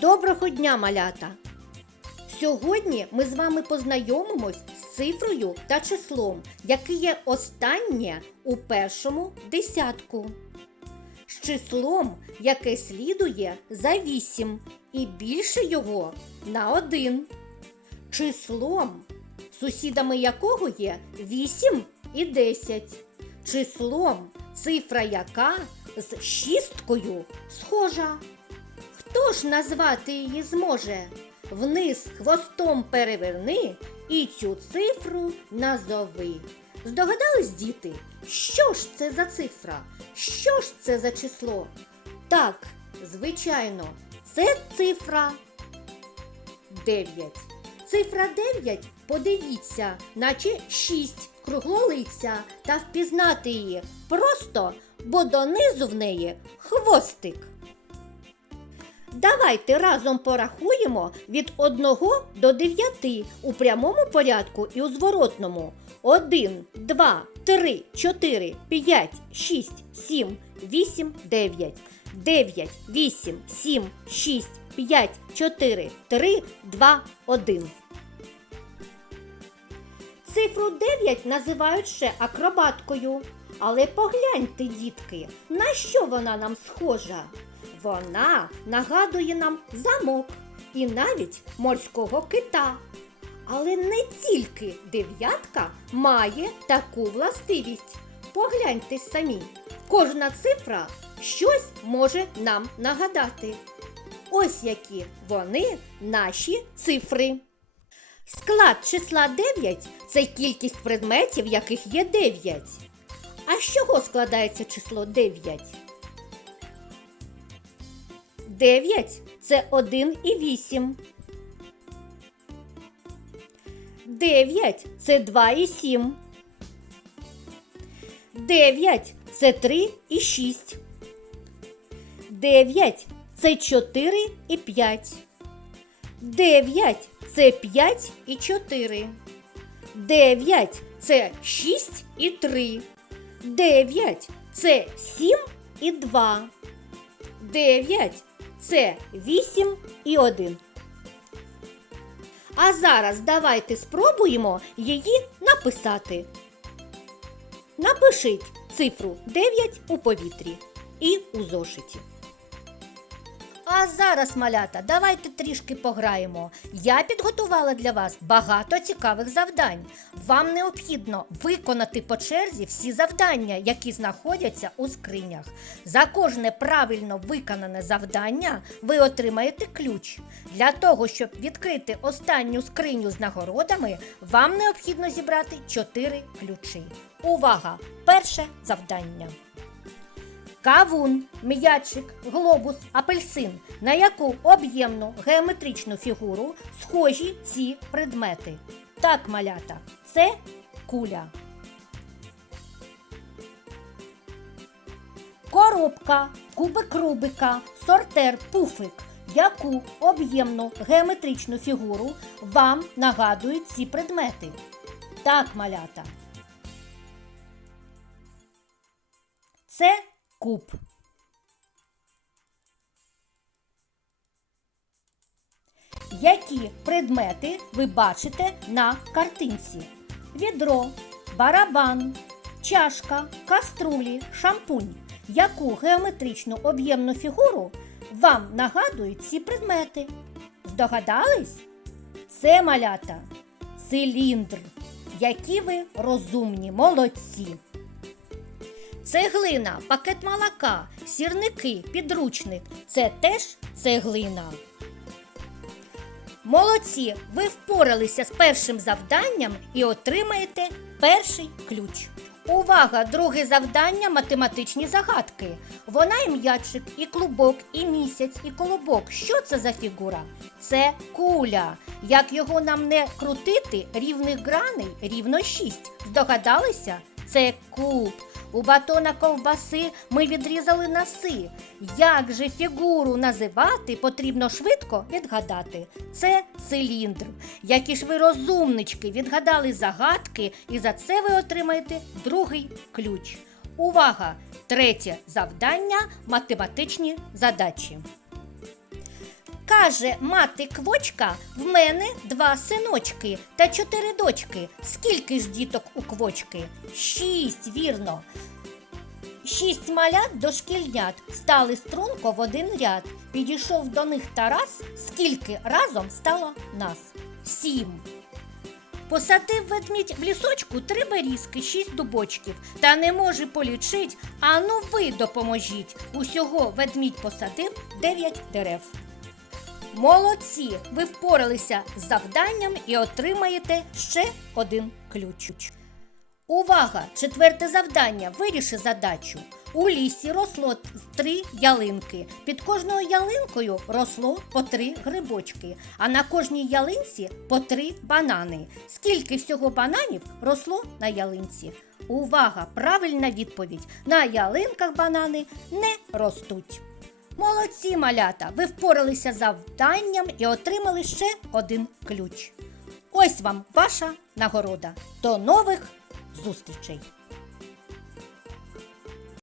Доброго дня, малята! Сьогодні ми з вами познайомимось з цифрою та числом, яке є останнє у першому десятку. З числом, яке слідує за 8 і більше його на 1. Числом, сусідами якого є 8 і 10. Числом, цифра яка з шісткою схожа. Хто ж назвати її зможе? Вниз хвостом переверни і цю цифру назови. Здогадались, діти, що ж це за цифра? Що ж це за число? Так, звичайно, це цифра 9. Цифра 9, подивіться, наче 6 круглолиця, та впізнати її просто, бо донизу в неї хвостик. Давайте разом порахуємо від 1 до 9 у прямому порядку і у зворотному. 1, 2, 3, 4, 5, 6, 7, 8, 9. 9, 8, 7, 6, 5, 4, 3, 2, 1. Цифру 9 називають ще акробаткою. Але погляньте, дітки, на що вона нам схожа? Вона нагадує нам замок і навіть морського кита. Але не тільки дев'ятка має таку властивість. Погляньте самі, кожна цифра щось може нам нагадати. Ось які вони наші цифри. Склад числа 9 це кількість предметів, яких є 9. А з чого складається число 9? 9 це 1 і 8. 9 це 2 і 7. 9 це 3 і 6. 9 це 4 і 5. 9 це 5 і 4. 9 це 6 і 3. 9 це 7 і 2. 9 це 8 і 1. А зараз давайте спробуємо її написати. Напишіть цифру 9 у повітрі і у зошиті. А зараз, малята, давайте трішки пограємо. Я підготувала для вас багато цікавих завдань. Вам необхідно виконати по черзі всі завдання, які знаходяться у скринях. За кожне правильно виконане завдання ви отримаєте ключ. Для того, щоб відкрити останню скриню з нагородами, вам необхідно зібрати 4 ключі. Увага! Перше завдання. Кавун, м'ячик, глобус, апельсин. На яку об'ємну геометричну фігуру схожі ці предмети? Так, малята, це куля. Коробка, кубик Рубика, сортер, пуфик. Яку об'ємну геометричну фігуру вам нагадують ці предмети? Так, малята. Це куб. Які предмети ви бачите на картинці? Відро, барабан, чашка, каструлі, шампунь. Яку геометричну об'ємну фігуру вам нагадують ці предмети? Здогадались? Це малята, циліндр. Які ви розумні, молодці! Цеглина, пакет молока, сірники, підручник це теж цеглина. Молодці! Ви впоралися з першим завданням і отримаєте перший ключ. Увага! Друге завдання математичні загадки. Вона і м'ячик, і клубок, і місяць, і колобок. Що це за фігура? Це куля. Як його нам не крутити, рівних граней рівно шість. Здогадалися? Це куб. У батона ковбаси ми відрізали носи. Як же фігуру називати, потрібно швидко відгадати. Це циліндр. Які ж ви розумнички відгадали загадки, і за це ви отримаєте другий ключ. Увага! Третє завдання математичні задачі. Каже мати квочка, в мене два синочки та чотири дочки. Скільки ж діток у квочки? Шість, вірно. Шість малят дошкільнят стали струнко в один ряд. Підійшов до них Тарас, скільки разом стало нас? Сім. Посадив ведмідь в лісочку три берізки, шість дубочків, та не може полічить, а ну ви допоможіть. Усього ведмідь посадив дев'ять дерев. Молодці! Ви впоралися з завданням і отримаєте ще один ключ. Увага! Четверте завдання. Виріши задачу. У лісі росло три ялинки. Під кожною ялинкою росло по три грибочки, а на кожній ялинці по три банани. Скільки всього бананів росло на ялинці? Увага! Правильна відповідь. На ялинках банани не ростуть. Молодці, малята! Ви впоралися завданням і отримали ще один ключ. Ось вам ваша нагорода. До нових зустрічей!